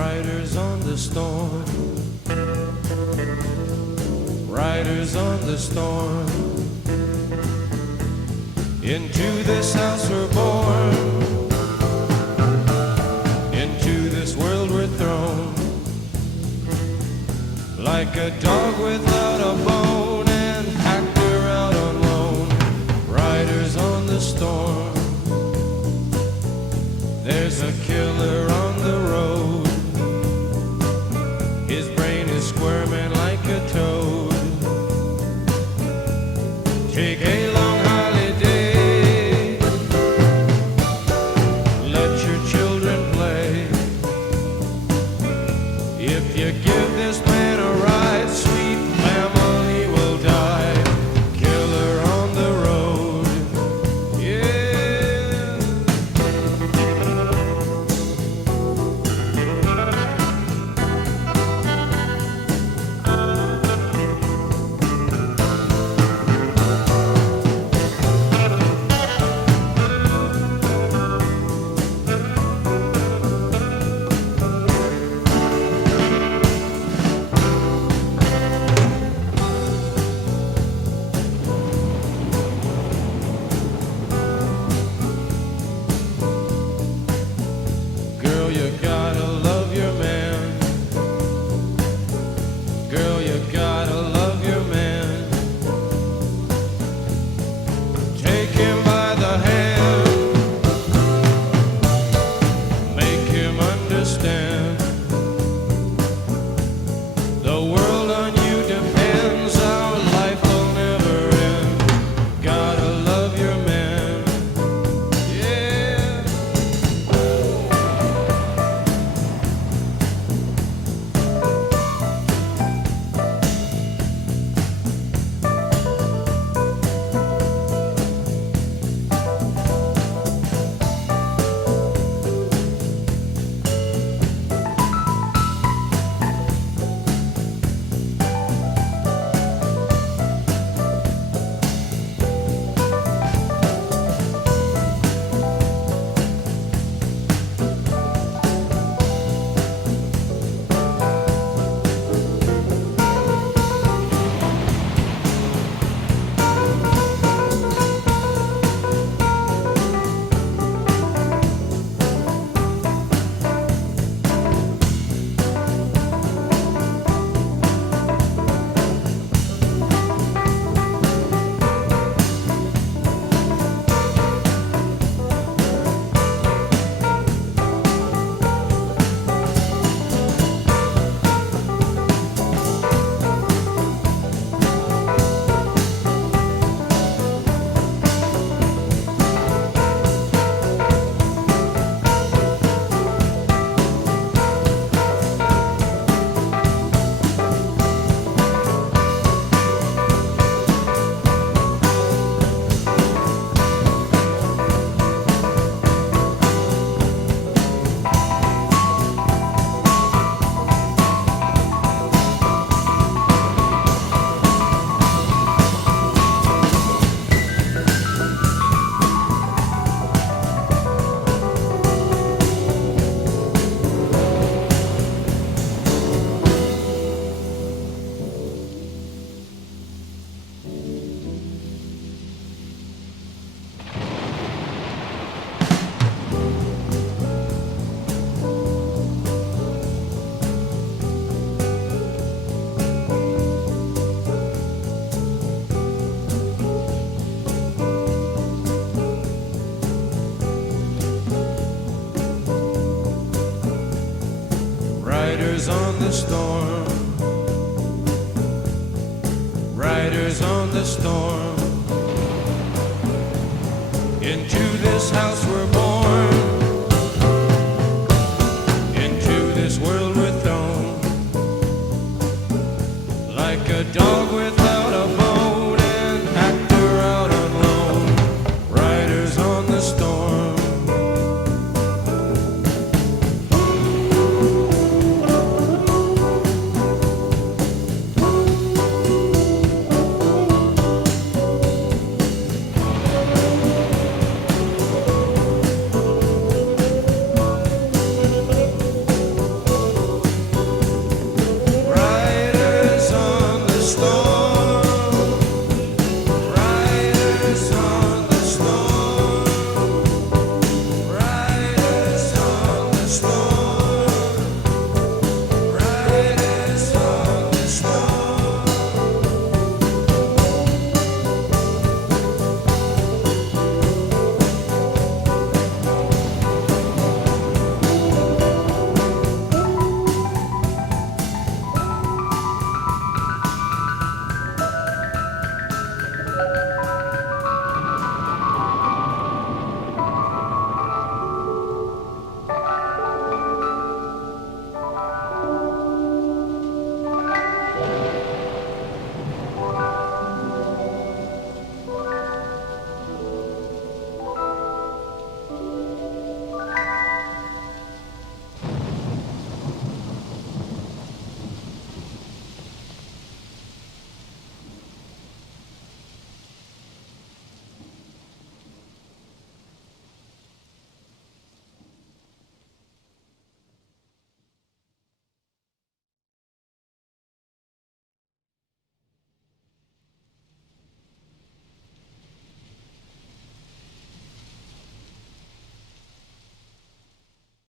Riders on the storm, riders on the storm. Into this house we're born, into this world we're thrown, like a dog without a bone, an actor out on loan. Riders on the storm, there's a killer on the road. His brain is squirming like a toad. Take a long holiday, let your children play. If you give this man a ride, sweet family will die. Killer on the road, yeah. Girl, you gotta love your man. Girl, you gotta love your man. Take him by the hand, make him understand. The world on you depends, our life will never end. Gotta love your man, yeah. Riders on the storm, riders on the storm. Into this house we're born.